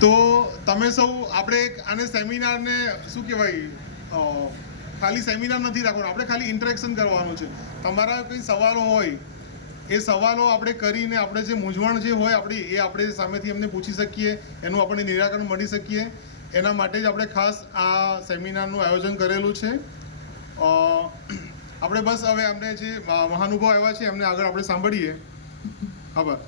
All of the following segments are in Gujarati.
તો તમે સૌ આપણે આને સેમિનારને શું કહેવાય, ખાલી સેમિનાર નથી રાખવાનો, આપણે ખાલી ઇન્ટરેક્શન કરવાનું છે. તમારા કંઈ સવાલો હોય એ સવાલો આપણે કરીને આપણે જે મૂંઝવણ જે હોય આપણી એ આપણે સામેથી એમને પૂછી શકીએ, એનું આપણને નિરાકરણ મળી શકીએ. એના માટે જ આપણે ખાસ આ સેમિનારનું આયોજન કરેલું છે. આપણે બસ હવે અમને જે મહાનુભાવ આવ્યા છે એમને આગળ આપણે સાંભળીએ. આભાર.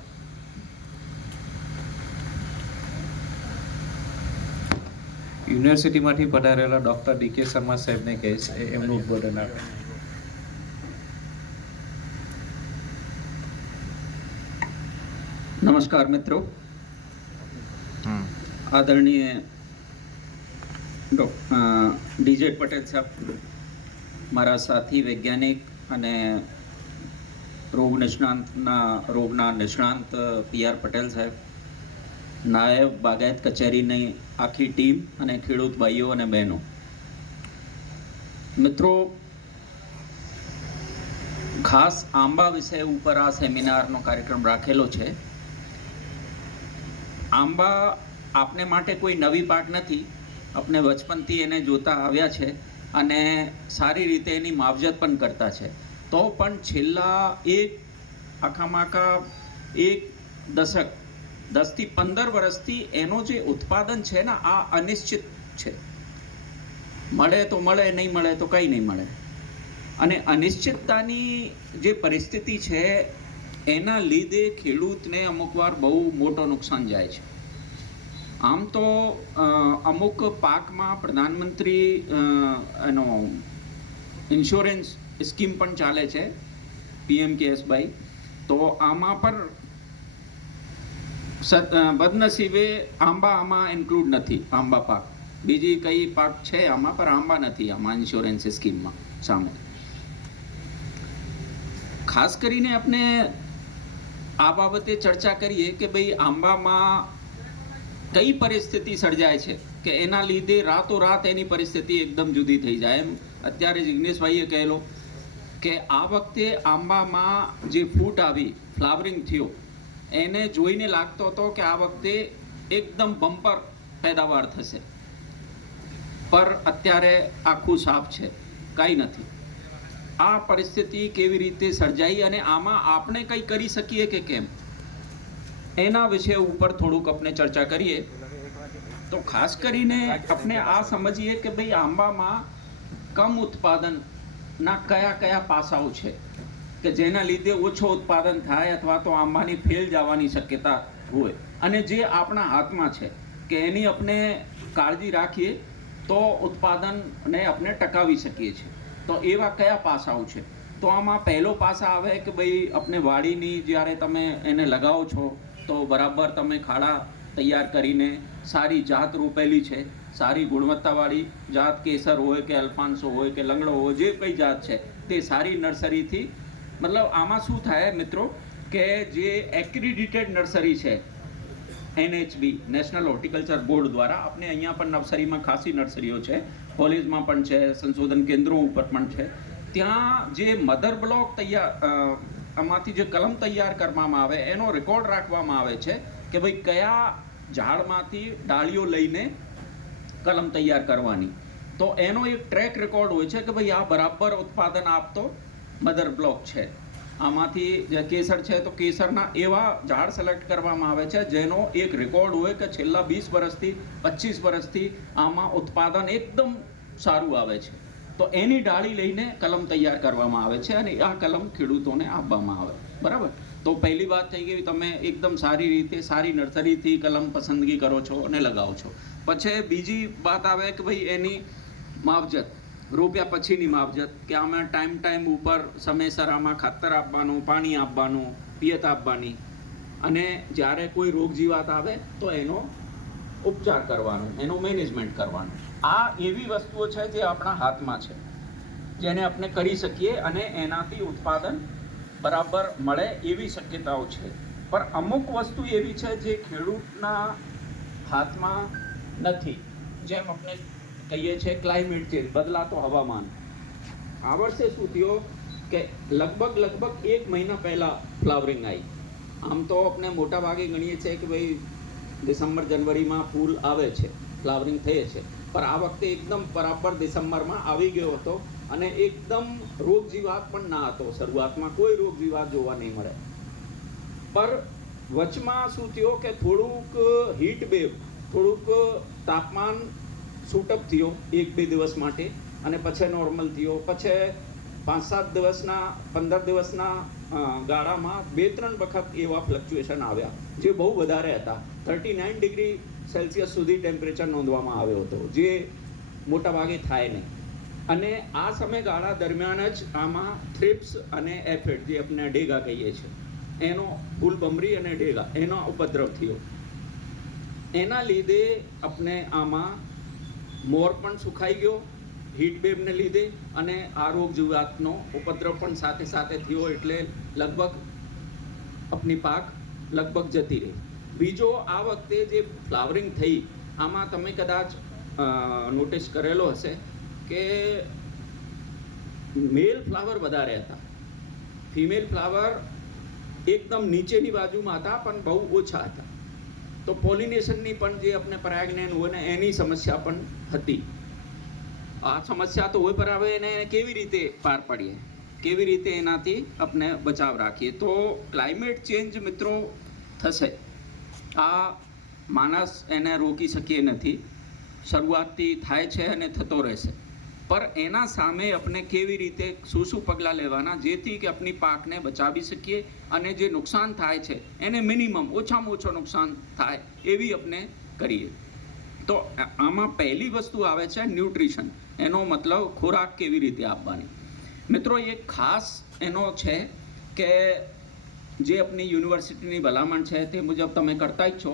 યુનિવર્સિટીમાંથી પધારેલા ડૉક્ટર ડી.કે. શર્મા સાહેબને કહીશ એમનું ઉદ્બોધન આપે. નમસ્કાર મિત્રો. આદરણીય ડી.જે. પટેલ સાહેબ, મારા સાથી વૈજ્ઞાનિક અને રોગના નિષ્ણાંત પી.આર. પટેલ સાહેબ, નાયબ બાગાયત કચેરીની આખી ટીમ અને ખેડૂત ભાઈઓ અને બહેનો, મિત્રો, ખાસ આંબા વિષય ઉપર આ સેમિનારનો કાર્યક્રમ રાખેલો છે. આંબા આપને માટે કોઈ નવી પાક નથી. આપણે બચપનથી એને જોતા આવ્યા છે અને સારી રીતે એની માવજત પણ કરતા છે. તો પણ છેલ્લા એક દશક 10 થી 15 વર્ષથી એનો જે ઉત્પાદન છે ને આ અનિશ્ચિત છે. મળે તો મળે, નહીં મળે તો કંઈ નહીં મળે. અને અનિશ્ચિતતાની જે પરિસ્થિતિ છે એના લીધે ખેડૂતને અમુક વાર બહુ મોટો નુકસાન જાય છે. આમ તો અમુક પાકમાં પ્રધાનમંત્રી એનો ઇન્સ્યોરન્સ સ્કીમ પણ ચાલે છે, PMKSY. તો આમાં પણ બદનસીબે આંબા આમાં ઇન્ક્લુડ નથી. આંબા પાક, બીજી કઈ પાક છે આમાં, પર આંબા નથી આમાં ઇન્સ્યોરન્સ સ્કીમમાં સામે. ખાસ કરીને આપણે આ બાબતે ચર્ચા કરીએ કે ભાઈ આંબામાં કઈ પરિસ્થિતિ સર્જાય છે કે એના લીધે રાતોરાત એની પરિસ્થિતિ એકદમ જુદી થઈ જાય. એમ અત્યારે જિગ્નેશભાઈએ કહેલો કે આ વખતે આંબામાં જે ફ્રૂટ આવી, ફ્લાવરિંગ થયો, એને જોઈને લાગતો હતો કે આ વખતે એકદમ બમ્પર પેદાવાર થશે. પર અત્યારે આખું સાફ છે, કાંઈ નથી. આ પરિસ્થિતિ કેવી રીતે સર્જાઈ અને આમાં આપણે કંઈ કરી શકીએ કે કેમ, એના વિષય ઉપર થોડુંક આપણે ચર્ચા કરીએ. તો ખાસ કરીને આપણે આ સમજીએ કે ભાઈ આંબામાં કમ ઉત્પાદનના કયા પાસાઓ છે કે જેના લીધે ઓછો ઉત્પાદન થાય અથવા તો આંબાની ફેલ જવાની શક્યતા હોય, અને જે આપણા હાથમાં છે કે એની આપણે કાળજી રાખીએ તો ઉત્પાદનને આપણે ટકાવી શકીએ છીએ. તો એવા કયા પાસાઓ છે? તો આમાં પહેલો પાસા આવે કે ભાઈ આપણે વાડીની જ્યારે તમે એને લગાવો છો તો બરાબર તમે ખાડા તૈયાર કરીને સારી જાત રોપેલી છે, સારી ગુણવત્તાવાળી જાત, કેસર હોય કે અલ્ફાન્સો હોય કે લંગડો હોય, જે કઈ જાત છે તે સારી નર્સરીથી, મતલબ આમાં શું થાય મિત્રો કે જે એક્રેડિટેડ નર્સરી છે NHB, નેશનલ હોર્ટિકલ્ચર બોર્ડ દ્વારા, આપણે અહીંયા પણ નર્સરીમાં ખાસી નર્સરીઓ છે, કોલેજમાં પણ છે, સંશોધન કેન્દ્રો ઉપર પણ છે. ત્યાં જે મધર બ્લોક આમાંથી જે કલમ તૈયાર કરવામાં આવે એનો રેકોર્ડ રાખવામાં આવે છે કે ભાઈ કયા ઝાડમાંથી ડાળીઓ લઈને કલમ તૈયાર કરવાની. તો એનો એક ટ્રેક રેકોર્ડ હોય છે કે ભાઈ આ બરાબર ઉત્પાદન આપતો મધર બ્લોક છે. આમાંથી જે કેસર છે તો કેસરના એવા ઝાડ સિલેક્ટ કરવામાં આવે છે જેનો એક રેકોર્ડ હોય કે છેલ્લા 20 વર્ષથી 25 વર્ષથી આમાં ઉત્પાદન એકદમ સારું આવે છે. તો એની ડાળી લઈને કલમ તૈયાર કરવામાં આવે છે અને આ કલમ ખેડૂતોને આપવામાં આવે. બરાબર. તો પહેલી વાત થઈ ગઈ, તમે એકદમ સારી રીતે સારી નર્સરીથી કલમ પસંદગી કરો છો અને લગાવો છો. પછી બીજી વાત આવે કે ભાઈ એની માવજત, રોપ્યા પછીની માવજત, કે આમાં ટાઈમ ઉપર સમયસર આમાં ખાતર આપવાનું, પાણી આપવાનું, પિયત આપવાની, અને જ્યારે કોઈ રોગ જીવાત આવે તો એનો ઉપચાર કરવાનો, એનો મેનેજમેન્ટ કરવાનું. આ એવી વસ્તુઓ છે જે આપણા હાથમાં છે, જેને આપણે કરી શકીએ અને એનાથી ઉત્પાદન બરાબર મળે એવી શક્યતાઓ છે. પણ અમુક વસ્તુ એવી છે જે ખેડૂતના હાથમાં નથી. જેમ આપણે કહીએ છીએ ક્લાઇમેટ ચેન્જ, બદલાતો હવામાન. આ વર્ષે શું થયો કે લગભગ 1 મહિના પહેલા ફ્લાવરિંગ આવી. આમ તો આપણે મોટા ભાગે ગણીએ છીએ કે ભાઈ ડિસેમ્બર જનવરીમાં ફૂલ આવે છે, ફ્લાવરિંગ થયે છે, પણ આ વખતે એકદમ બરાબર ડિસેમ્બરમાં આવી ગયો હતો અને એકદમ રોગ જીવાત પણ ના હતો. શરૂઆતમાં કોઈ રોગ જીવાત જોવા નહીં મળે. પર વચમાં શું થયો કે થોડુંક હીટ વેવ, થોડુંક તાપમાન શૂટઅપ થયો 1-2 દિવસ માટે અને પછી નોર્મલ થયો. પછી 5-7 દિવસના 15 દિવસના ગાળામાં 2-3 વખત એવા ફ્લક્ચ્યુએશન આવ્યા જે બહુ વધારે હતા. 39 ડિગ્રી સેલ્સિયસ સુધી ટેમ્પરેચર નોંધવામાં આવ્યો હતો, જે મોટાભાગે થાય નહીં. અને આ સમયગાળા દરમિયાન જ આમાં થ્રિપ્સ અને એફિડ, જે આપણે ડેગા કહીએ છીએ, એનો ફૂલભમરી અને ડેગા એનો ઉપદ્રવ થયો. એના લીધે આપણે આમાં મોર પણ સુકાઈ ગયો હીટ વેવને લીધે, અને આ રોગ જીવાતનો ઉપદ્રવ પણ સાથે સાથે થયો, એટલે લગભગ આપણી પાક લગભગ જતી રહી. બીજો, આ વખતે જે ફ્લાવરિંગ થઈ, આમાં તમે કદાચ નોટિસ કરેલો હશે કે મેલ ફ્લાવર વધારે હતા, ફિમેલ ફ્લાવર એકદમ નીચેની બાજુમાં હતા પણ બહુ ઓછા હતા. તો પોલિનેશનની પણ જે આપણે પરાગનયન હોય ને એની સમસ્યા પણ હતી. આ સમસ્યા તો હોય, પર હવે એને કેવી રીતે પાર પાડીએ, કેવી રીતે એનાથી આપણે બચાવ રાખીએ? તો ક્લાઇમેટ ચેન્જ મિત્રો થશે, આ માણસ એને રોકી શકીએ નથી, શરૂઆતથી થાય છે અને થતો રહેશે. પર એના સામે આપણે કેવી રીતે શું પગલાં લેવાના જેથી કે આપણી પાકને બચાવી શકીએ અને જે નુકસાન થાય છે એને મિનિમમ, ઓછામાં ઓછો નુકસાન થાય એવી આપણે કરીએ. તો આમાં પહેલી વસ્તુ આવે છે ન્યુટ્રિશન, એનો મતલબ ખોરાક કેવી રીતે આપવાની. મિત્રો એક ખાસ એનો છે કે જે આપણી યુનિવર્સિટીની ભલામણ છે તે મુજબ તમે કરતા જ છો,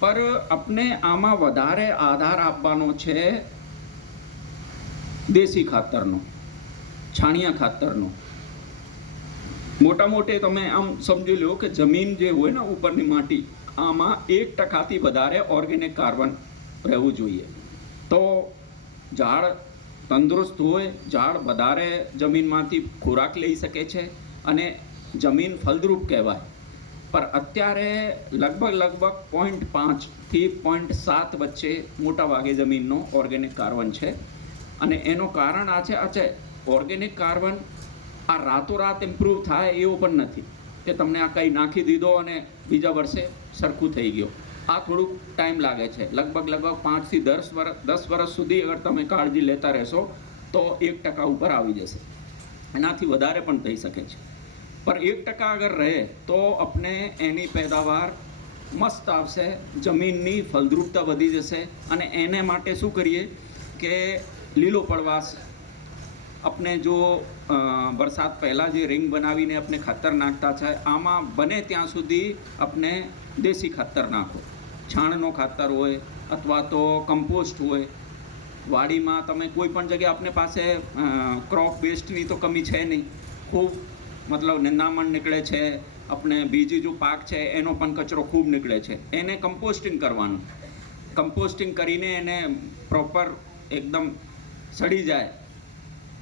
પર આપણે આમાં વધારે આધાર આપવાનો છે દેશી ખાતરનો, છાણિયા ખાતરનો. મોટા મોટે તમે આમ સમજી લો કે જમીન જે હોય ને ઉપરની માટી, આમાં 1% વધારે ઓર્ગેનિક કાર્બન રહેવું જોઈએ. તો ઝાડ તંદુરસ્ત હોય, ઝાડ વધારે જમીનમાંથી ખોરાક લઈ શકે છે અને જમીન ફળદ્રુપ કહેવાય. પર અત્યારે લગભગ 0.5 થી 0.7 વચ્ચે મોટા ભાગે જમીનનો ઓર્ગેનિક કાર્બન છે. અને એનું કારણ આ છે ઓર્ગેનિક કાર્બન આ રાતોરાત ઇમ્પ્રૂવ થાય એવું પણ નથી કે તમને આ કંઈ નાખી દીધો અને બીજા વર્ષે સરખું થઈ ગયો. આ થોડુંક ટાઈમ લાગે છે. લગભગ 5 થી 10 વર્ષ સુધી અગર તમે કાળજી લેતા રહેશો તો 1% ઉપર આવી જશે, એનાથી વધારે પણ થઈ શકે છે. પર 1% અગર રહે તો આપણે એની પેદાવાર મસ્ત આવશે, જમીનની ફળદ્રુપતા વધી જશે. અને એને માટે શું કરીએ કે લીલો પડવાશ આપણે જો વરસાદ પહેલાં જે રિંગ બનાવીને આપણે ખાતર નાખતા છે, આમાં બને ત્યાં સુધી આપણે દેશી ખાતર નાખો. છાણનો ખાતર હોય અથવા તો કમ્પોસ્ટ હોય. વાડીમાં તમે કોઈ પણ જગ્યાએ આપણે પાસે ક્રોપ વેસ્ટની તો કમી છે નહીં, ખૂબ મતલબ નિંદામણ નીકળે છે, આપણે બીજી જો પાક છે એનો પણ કચરો ખૂબ નીકળે છે. એને કમ્પોસ્ટિંગ કરવાનું, કમ્પોસ્ટિંગ કરીને એને પ્રોપર એકદમ સડી જાય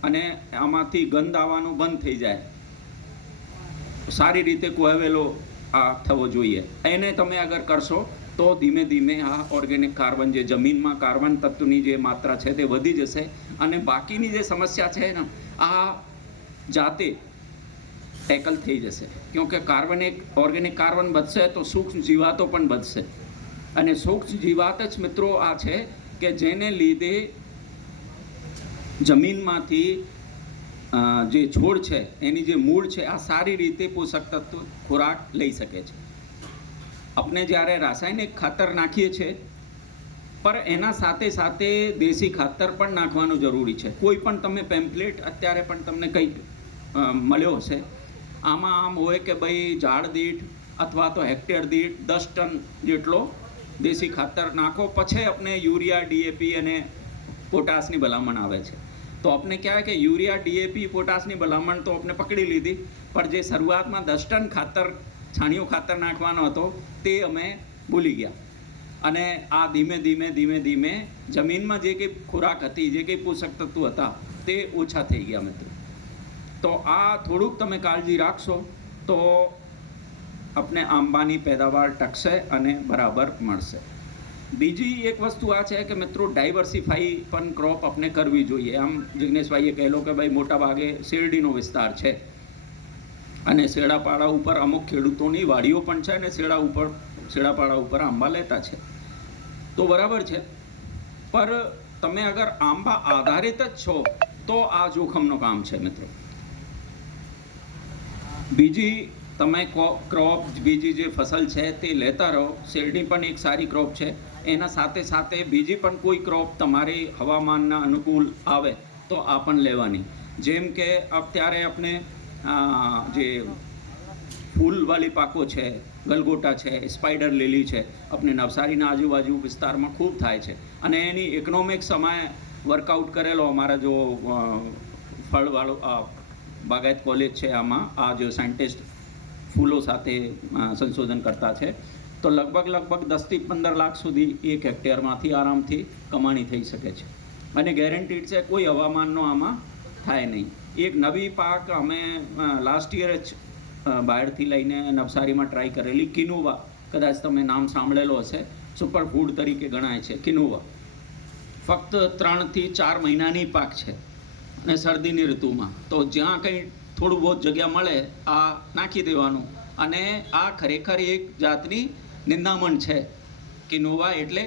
અને આમાંથી ગંધ આવવાનું બંધ થઈ જાય, સારી રીતે કોહવેલો આ થવો જોઈએ. એને તમે અગર કરશો તો ધીમે ધીમે આ ઓર્ગેનિક કાર્બન, જે જમીનમાં કાર્બન તત્વની જે માત્રા છે તે વધી જશે અને બાકીની જે સમસ્યા છે ને આ જાતે ટેકલ થઈ જશે. કેમકે ઓર્ગેનિક કાર્બન વધશે તો સૂક્ષ્મ જીવાતો પણ વધશે. અને સૂક્ષ્મ જીવાત જ મિત્રો આ છે કે જેને લીધે જમીનમાંથી જે છોડ છે એની જે મૂળ છે આ સારી રીતે પોષક તત્વ ખોરાક લઈ શકે છે. આપણે જ્યારે રાસાયણિક ખાતર નાખીએ છીએ પર એના સાથે સાથે દેશી ખાતર પણ નાખવાનું જરૂરી છે. કોઈ પણ તમે પેમ્પલેટ અત્યારે પણ તમને કંઈક મળ્યો હશે, આમાં આમ હોય કે ભાઈ ઝાડ દીઠ અથવા તો હેક્ટર દીઠ 10 ટન જેટલો દેશી ખાતર નાખો, પછી આપણે યુરિયા, ડીએપી અને પોટાશની ભલામણ આવે છે. તો આપણે કહેવાય કે યુરિયા, ડીએપી, પોટાશની ભલામણ તો આપણે પકડી લીધી, પણ જે શરૂઆતમાં 10 ટન ખાતર, છાણિયું ખાતર નાખવાનો હતો તે અમે ભૂલી ગયા. અને આ ધીમે ધીમે જમીનમાં જે કંઈ ખોરાક હતી, જે કંઈ પોષક તત્વો હતા તે ઓછા થઈ ગયા મિત્રો. તો આ થોડુંક તમે કાળજી રાખશો તો આપણે આંબાની પેદાવાર ટકશે અને બરાબર મળશે. બીજી એક વસ્તુ આ છે કે મિત્રો ડાયવર્સિફાઈ પણ ક્રોપ આપણે કરવી જોઈએ. આમ જિગ્નેશભાઈએ કહેલો કે ભાઈ મોટા ભાગે શેરડીનો વિસ્તાર છે અને શેડાપાડા ઉપર અમુક ખેડૂતોની વાડીઓ પણ છે અને શેડાપાડા ઉપર આંબા લેતા છે, તો બરાબર છે. પર તમે અગર આંબા આધારિત જ છો તો આ જોખમનું કામ છે મિત્રો. બીજી તમે ક્રોપ બીજી જે ફસલ છે તે લેતા રહો. શેરડી પણ એક સારી ક્રોપ છે. એના સાથે સાથે બીજી પણ કોઈ ક્રોપ તમારી હવામાનના અનુકૂળ આવે તો આ પણ લેવાની. જેમ કે અત્યારે આપણે જે ફૂલવાળી પાકો છે, ગલગોટા છે, સ્પાઈડર લીલી છે, આપણે નવસારીના આજુબાજુ વિસ્તારમાં ખૂબ થાય છે અને એની ઇકોનોમિક્સ અમે વર્કઆઉટ કરેલો. અમારા જો ફળવાળો બાગાયત કોલેજ છે, આમાં આ જો સાયન્ટિસ્ટ ફૂલો સાથે સંશોધન કરતા છે, તો લગભગ 10 થી 15 લાખ સુધી એક હેક્ટેરમાંથી આરામથી કમાણી થઈ શકે છે અને ગેરંટીડ છે, કોઈ હવામાનનો આમાં થાય નહીં. એક નવી પાક અમે લાસ્ટ યર જ બહારથી લઈને નવસારીમાં ટ્રાય કરેલી, કિનુવા. કદાચ તમે નામ સાંભળેલો હશે, સુપર ફૂડ તરીકે ગણાય છે કિનુવા. ફક્ત 3 થી 4 મહિનાની પાક છે અને શરદીની ઋતુમાં. તો જ્યાં કંઈ થોડું બહુ જગ્યા મળે આ નાખી દેવાનું. અને આ ખરેખર એક જાતની નિંદામણ છે. કિનોવા એટલે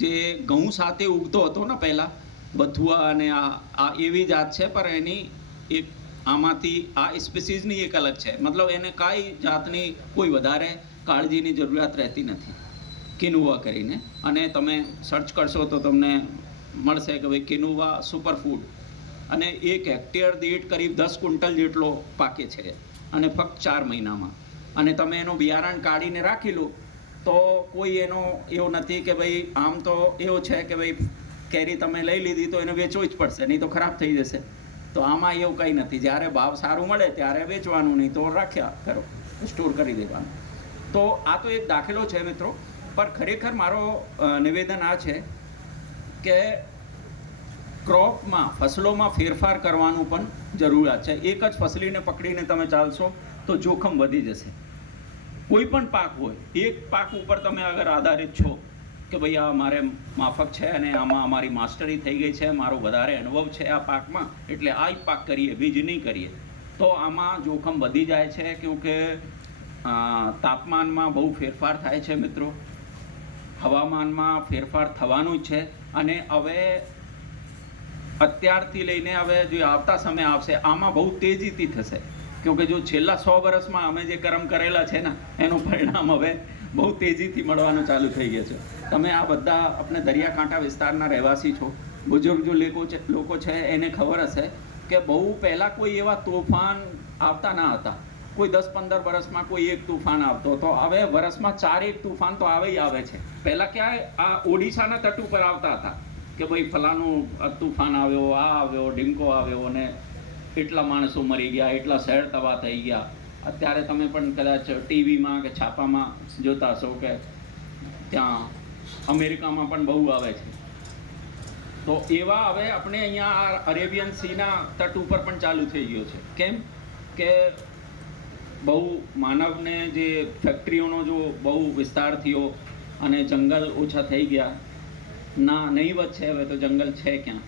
જે ઘઉં સાથે ઉગતો હતો ને પહેલાં, બથુઆ અને આ એવી જાત છે, પણ એની એક આમાંથી આ સ્પીસીઝની એક અલગ છે. મતલબ એને કાંઈ જાતની કોઈ વધારે કાળજીની જરૂરિયાત રહેતી નથી કિનુવા કરીને. અને તમે સર્ચ કરશો તો તમને મળશે કે ભાઈ કિનુવા સુપરફૂડ, અને એક હેક્ટેર દીઠ કરીબ 10 ક્વિન્ટલ જેટલો પાકે છે અને ફક્ત 4 મહિનામાં. અને તમે એનું બિયારણ કાઢીને રાખી લો તો કોઈ એનો એવું નથી કે ભાઈ આમ તો એવો છે કે ભાઈ કેરી તમે લઈ લીધી તો એને વેચવું જ પડશે, નહીં તો ખરાબ થઈ જશે. તો આમાં એવું કંઈ નથી. જ્યારે ભાવ સારું મળે ત્યારે વેચવાનું, નહીં તો રાખ્યા કરો, સ્ટોર કરી દેવાનું. તો આ તો એક દાખલો છે મિત્રો. પણ ખરેખર મારો નિવેદન આ છે કે ક્રોપમાં, ફસલોમાં ફેરફાર કરવાનું પણ જરૂરિયાત છે. એક જ ફસલીને પકડીને તમે ચાલશો તો જોખમ વધી જશે. કોઈ પણ પાક હોય, એક પાક ઉપર તમે અગર આધારિત છો કે ભાઈ આ મારે માફક છે અને આમાં અમારી માસ્ટરી થઈ ગઈ છે, મારો વધારે અનુભવ છે આ પાકમાં, એટલે આ જ પાક કરીએ, બીજ નહીં કરીએ, તો આમાં જોખમ વધી જાય છે. કેમકે તાપમાનમાં બહુ ફેરફાર થાય છે મિત્રો, હવામાનમાં ફેરફાર થવાનું જ છે. અને હવે અત્યારથી લઈને હવે જે આવતા સમય આવશે આમાં બહુ તેજીથી થશે. કેમકે જો છેલ્લા 100 વર્ષમાં અમે જે કર્મ કરેલા છે ને એનું પરિણામ હવે બહુ તેજીથી મળવાનું ચાલુ થઈ ગયું છે. તમે આ બધા આપણે દરિયાકાંઠા વિસ્તારના રહેવાસી છો, બુઝુર્ગ જો લોકો છે એને ખબર હશે કે બહુ પહેલાં કોઈ એવા તોફાન આવતા ના હતા. કોઈ 10-15 વર્ષમાં કોઈ એક તોફાન આવતો હતો. હવે વર્ષમાં 4 તોફાન તો આવે છે. પહેલાં ક્યાંય આ ઓડિશાના તટ ઉપર આવતા હતા કે ભાઈ ફલાનું તોફાન આવ્યો, આ આવ્યો, ડિંકો આવ્યો અને એટલા માણસો મરી ગયા, એટલા શહેર તબાહ થઈ ગયા. અત્યારે તમે પણ કદાચ ટીવીમાં કે છાપામાં જોતા હશો કે ત્યાં અમેરિકામાં પણ બહુ આવે છે. તો એવા હવે આપણે અહીંયા આ અરેબિયન સીના તટ ઉપર પણ ચાલુ થઈ ગયો છે. કેમ કે બહુ માનવને જે ફેક્ટરીઓનો જો બહુ વિસ્તાર થયો અને જંગલ ઓછા થઈ ગયા. નહીવત છે હવે તો જંગલ છે ક્યાં.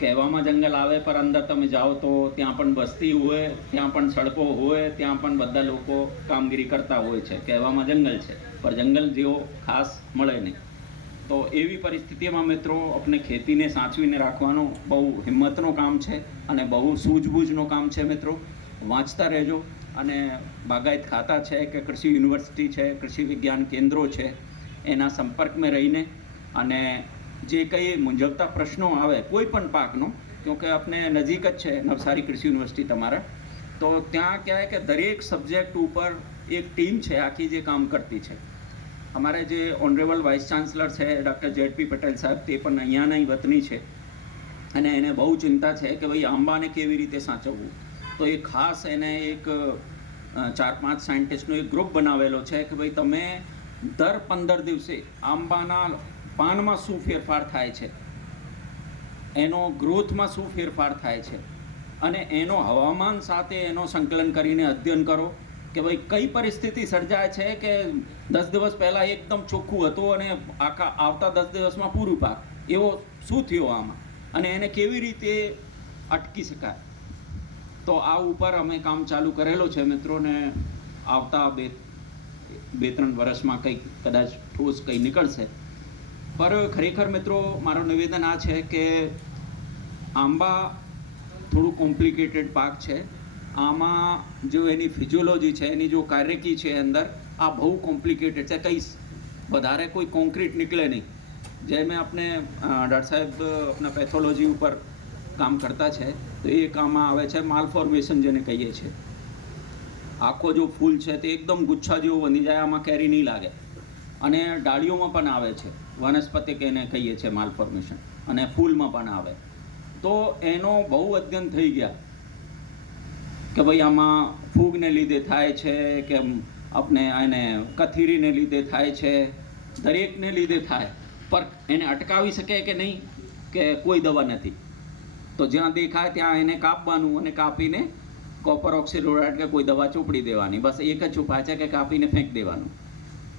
કહેવામાં જંગલ આવે પર અંદર તમે જાઓ તો ત્યાં પણ વસ્તી હોય, ત્યાં પણ સડકો હોય, ત્યાં પણ બધા લોકો કામગીરી કરતા હોય છે. કહેવામાં જંગલ છે પણ જંગલ જેવો ખાસ મળે નહીં. તો એવી પરિસ્થિતિમાં મિત્રો આપણે ખેતીને સાચવીને રાખવાનું બહુ હિંમતનું કામ છે અને બહુ સૂઝબૂઝનું કામ છે મિત્રો. વાંચતા રહેજો. અને બાગાયત ખાતા છે કે કૃષિ યુનિવર્સિટી છે, કૃષિ વિજ્ઞાન કેન્દ્રો છે, એના સંપર્કમાં રહીને અને જે કંઈ મૂંઝવતા પ્રશ્નો આવે કોઈ પણ પાકનો, કેમકે આપણે નજીક જ છે નવસારી કૃષિ યુનિવર્સિટી તમારા, તો ત્યાં કહેવાય કે દરેક સબ્જેક્ટ ઉપર એક ટીમ છે આખી જે કામ કરતી છે. અમારે જે ઓનરેબલ વાઇસ ચાન્સલર છે ડૉક્ટર જેડ.પી. પટેલ સાહેબ, તે પણ અહીંયાના વતની છે અને એને બહુ ચિંતા છે કે ભાઈ આંબાને કેવી રીતે સાચવવું. તો એ ખાસ એને એક 4-5 સાયન્ટિસ્ટનો એક ગ્રુપ બનાવેલો છે કે ભાઈ તમે દર 15 દિવસે આંબાના પાનમાં શું ફેરફાર થાય છે, એનો ગ્રોથમાં શું ફેરફાર થાય છે અને એનો હવામાન સાથે એનો સંકલન કરીને અધ્યયન કરો કે ભાઈ કઈ પરિસ્થિતિ સર્જાય છે કે 10 દિવસ પહેલાં એકદમ ચોખ્ખું હતું અને આખા આવતા 10 દિવસમાં પૂરું પાક, એવો શું થયો આમાં અને એને કેવી રીતે અટકી શકાય. તો આ ઉપર અમે કામ ચાલુ કરેલો છે મિત્રોને. આવતા બે ત્રણ વર્ષમાં કંઈક કદાચ ઠોસ કંઈ નીકળશે. પર ખરેખર મિત્રો મારું નિવેદન આ છે કે આંબા થોડું કોમ્પ્લિકેટેડ પાક છે. આમાં જો એની ફિઝિયોલોજી છે, એની જો કાર્યકી છે અંદર, આ બહુ કોમ્પ્લિકેટેડ છે. કંઈ વધારે કોઈ કોન્ક્રીટ નીકળે નહીં. જે મેં આપણે ડૉક્ટર સાહેબ આપણા પેથોલોજી ઉપર કામ કરતા છે, તો એ કામમાં આવે છે માલફોર્મેશન જેને કહીએ છીએ. આખો જો ફૂલ છે તે એકદમ ગુચ્છા જેવો બની જાય, આમાં કેરી નહીં લાગે. અને ડાળીઓમાં પણ આવે છે, વનસ્પતિક એને કહીએ છીએ માલફોર્મેશન, અને ફૂલમાં પણ આવે. તો એનો બહુ અધ્યયન થઈ ગયા કે ભાઈ આમાં ફૂગને લીધે થાય છે કે આપણે એને કથીરીને લીધે થાય છે, દરેકને લીધે થાય. પર એને અટકાવી શકે કે નહીં, કે કોઈ દવા નથી. તો જ્યાં દેખાય ત્યાં એને કાપવાનું અને કાપીને કોપર ઓક્સિક્લોરાઇડ કે કોઈ દવા ચોપડી દેવાની. બસ એક જ ઉપાય છે કે કાપીને ફેંક દેવાનું.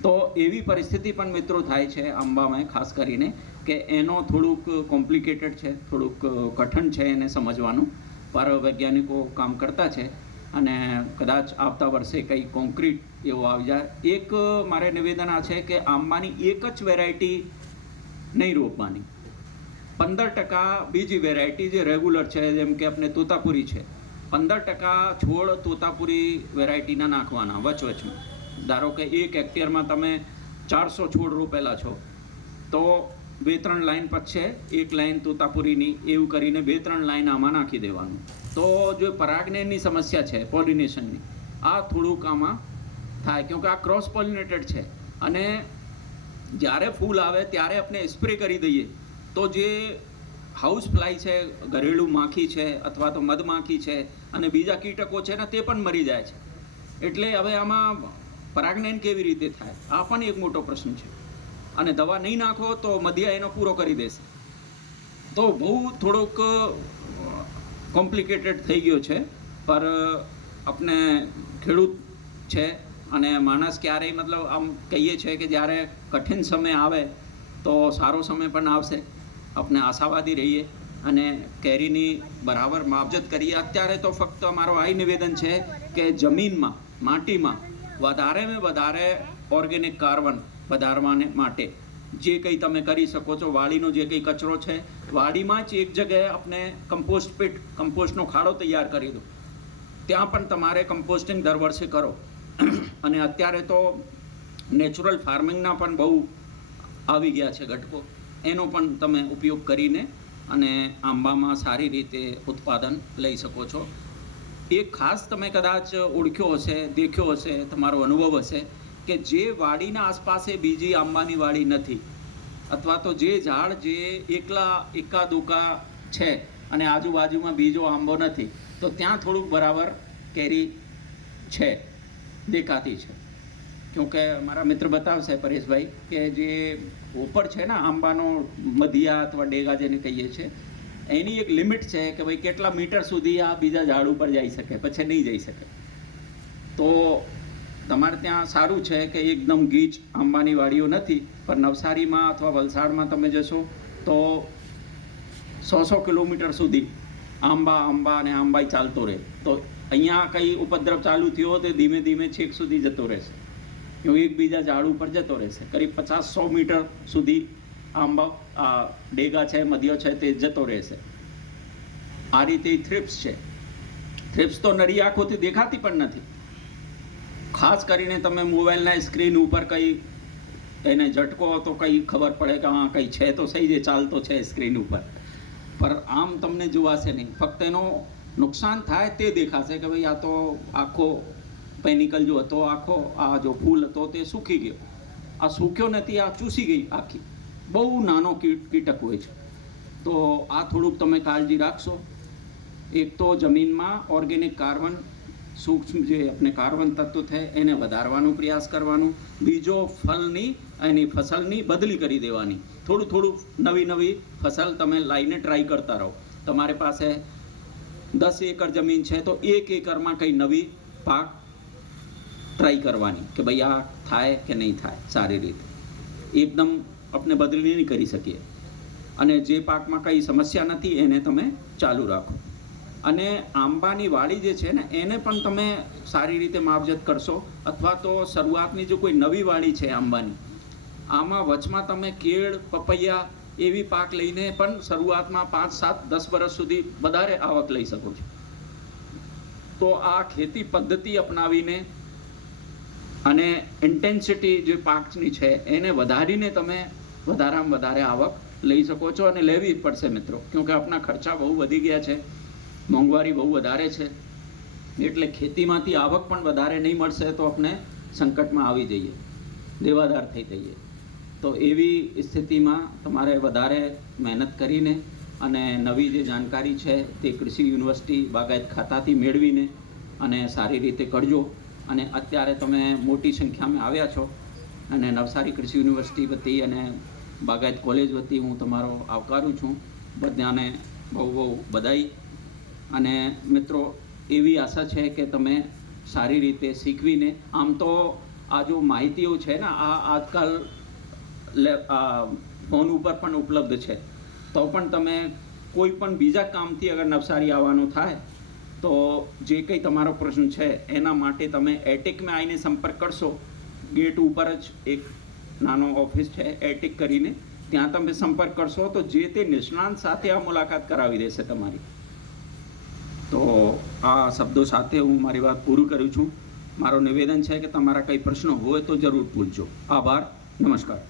તો એવી પરિસ્થિતિ પણ મિત્રો થાય છે આંબામાં, ખાસ કરીને કે એનો થોડુંક કોમ્પ્લિકેટેડ છે, થોડુંક કઠણ છે એને સમજવાનું. પર વૈજ્ઞાનિકો કામ કરતા છે અને કદાચ આવતા વર્ષે કંઈ કોન્ક્રીટ એવું આવી જાય. એક મારે નિવેદન આ છે કે આંબાની એક જ વેરાયટી નહીં રોપવાની. 15% બીજી વેરાયટી જે રેગ્યુલર છે, જેમ કે આપણે તોતાપુરી છે, 15% છોડ તોતાપુરી વેરાયટીના નાખવાના વચવચમાં. ધારો કે 1 હેક્ટરમાં તમે 400 છોડ રોપેલા છો, તો 2-3 લાઈન પછી 1 લાઈન તોતાપુરીની, એવું કરીને 2-3 લાઈન આમાં નાખી દેવાનું. તો જો પરાગનયનની સમસ્યા છે, પોલિનેશનની, આ થોડુંક આમાં થાય, કેમકે આ ક્રોસ પોલિનેટેડ છે. અને જ્યારે ફૂલ આવે ત્યારે આપણે સ્પ્રે કરી દઈએ તો જે હાઉસ ફ્લાય છે, ઘરેલું માખી છે અથવા તો મધમાખી છે અને બીજા કીટકો છે ને, તે પણ મરી જાય છે. એટલે હવે આમાં પરાગનયન કેવી રીતે થાય, આ પણ એક મોટો પ્રશ્ન છે. અને દવા નહીં નાખો તો મધ્યા એનો પૂરો કરી દેશે. તો બહુ થોડોક કોમ્પ્લિકેટેડ થઈ ગયો છે. પર આપણે ખેડૂત છે અને માણસ ક્યારેય મતલબ આમ કહીએ છીએ કે જ્યારે કઠિન સમય આવે તો સારો સમય પણ આવશે. આપણે આશાવાદી રહીએ અને કેરીની બરાબર માવજત કરીએ. અત્યારે તો ફક્ત મારો આ નિવેદન છે કે જમીનમાં, માટીમાં વધારેમાં વધારે ઓર્ગેનિક કાર્બન વધારવાને માટે જે કંઈ તમે કરી શકો છો. વાડીનો જે કંઈ કચરો છે, વાડીમાં જ એક જગ્યાએ આપણે કમ્પોસ્ટ પીટ, કમ્પોસ્ટનો ખાડો તૈયાર કરી દો. ત્યાં પણ તમારે કમ્પોસ્ટિંગ દર વર્ષે કરો. અને અત્યારે તો નેચરલ ફાર્મિંગના પણ બહુ આવી ગયા છે ઘટકો, એનો પણ તમે ઉપયોગ કરીને અને આંબામાં સારી રીતે ઉત્પાદન લઈ શકો છો. એક ખાસ તમે કદાચ ઓળખ્યો હશે, દેખ્યો હશે, તમારો અનુભવ હશે કે જે વાડીના આસપાસે બીજી આંબાની વાડી નથી, અથવા તો જે ઝાડ જે એકા દોકા છે અને આજુબાજુમાં બીજો આંબો નથી, તો ત્યાં થોડુંક બરાબર કેરી છે, દેખાતી છે. કેમકે મારા મિત્ર બતાવશે પરેશભાઈ કે જે ઉપર છે ને આંબાનો મધ્યા અથવા ડેગા જેને કહીએ છીએ, એની એક લિમિટ છે કે ભાઈ કેટલા મીટર સુધી આ બીજા ઝાડ ઉપર જઈ શકે, પછી નહીં જઈ શકે. તો તમારે ત્યાં સારું છે કે એકદમ ગીચ આંબાની વાડીઓ નથી. પણ નવસારીમાં અથવા વલસાડમાં તમે જશો તો 100 કિલોમીટર સુધી આંબા અને આંબાઈ ચાલતો રહે. તો અહીંયા કંઈ ઉપદ્રવ ચાલુ થયો તો ધીમે ધીમે છેક સુધી જતો રહેશે, એકબીજા ઝાડ ઉપર જતો રહેશે. કરીબ 50-100 મીટર સુધી આંબા આ ડેગા છે, મધ્યો છે, તે જતો રહેશે. આ રીતે થ્રિપ્સ છે. થ્રિપ્સ તો નરી આંખોથી દેખાતી પણ નથી. ખાસ કરીને તમે મોબાઈલના સ્ક્રીન ઉપર કંઈ એને ઝટકો તો કંઈ ખબર પડે કે હા કંઈ છે તો સહી જે ચાલતો છે સ્ક્રીન ઉપર. પર આમ તમને જોવાશે નહીં. ફક્ત એનો નુકસાન થાય તે દેખાશે કે ભાઈ આ તો આખો પેનિકલ જો હતો, આખો આ જો ફૂલ હતો તે સૂકી ગયો. આ સૂક્યો નથી, આ ચૂસી ગઈ આખી. બહુ નાનો કીટક હોય છે. તો આ થોડુંક તમે કાળજી રાખશો. એક તો જમીનમાં ઓર્ગેનિક કાર્બન, સૂક્ષ્મ જે આપણે કાર્બન તત્વ છે એને વધારવાનો પ્રયાસ કરવાનો. બીજો ફળની એની ફસલની બદલી કરી દેવાની. થોડું નવી ફસલ તમે લાઈને ટ્રાય કરતા રહો. તમારી પાસે 10 એકર જમીન છે તો 1 એકરમાં કંઈ નવી પાક ટ્રાય કરવાની કે ભાઈ આ થાય કે નહીં થાય સારી રીતે. એકદમ આપણે બદલી નહીં કરી શકીએ. અને જે પાકમાં કંઈ સમસ્યા નથી એને તમે ચાલુ રાખો. અને આંબાની વાડી જે છે ને એને પણ તમે સારી રીતે માવજત કરશો, અથવા તો શરૂઆતની જો કોઈ નવી વાડી છે આંબાની, આમાં વચમાં તમે કેળ, પપૈયા એવી પાક લઈને પણ શરૂઆતમાં 5, 7, 10 વર્ષ સુધી વધારે આવક લઈ શકો છો. તો આ ખેતી પદ્ધતિ અપનાવીને અને ઇન્ટેન્સિટી જે પાકની છે એને વધારીને તમે વધારામાં વધારે આવક લઈ શકો છો. અને લેવી પડશે મિત્રો, કેમકે આપણા ખર્ચા બહુ વધી ગયા છે, મોંઘવારી બહુ વધારે છે, એટલે ખેતીમાંથી આવક પણ વધારે નહીં મળશે તો આપણે સંકટમાં આવી જઈએ, દેવાદાર થઈ જઈએ. તો એવી સ્થિતિમાં તમારે વધારે મહેનત કરીને અને નવી જે જાણકારી છે તે કૃષિ યુનિવર્સિટી બાગાયત ખાતાથી મેળવીને અને સારી રીતે કરજો. અને અત્યારે તમે મોટી સંખ્યામાં આવ્યા છો અને નવસારી કૃષિ યુનિવર્સિટી વતી અને બાગાયત કોલેજ વતી હું તમારો આવકારું છું. બધાને બહુ બહુ બધાઈ. અને મિત્રો એવી આશા છે કે તમે સારી રીતે શીખવીને, આમ તો આ જો માહિતીઓ છે ને આ આજકાલ ફોન ઉપર પણ ઉપલબ્ધ છે, તો પણ તમે કોઈ પણ બીજા કામથી અગર નવસારી આવવાનું થાય તો જે કંઈ તમારો પ્રશ્ન છે એના માટે તમે એટેકમાં આવીને સંપર્ક કરશો. ગેટ ઉપર જ એક નાનો ઓફિસ છે એટેક કરીને, ત્યાં તમે સંપર્ક કરશો તો જે તે નિષ્ણાંત સાથે આ મુલાકાત કરાવી દેશે તમારી. તો આ શબ્દો સાથે હું મારી વાત પૂરી કરું છું. મારું નિવેદન છે કે તમારા કંઈ પ્રશ્નો હોય તો જરૂર પૂછજો. આભાર. નમસ્કાર.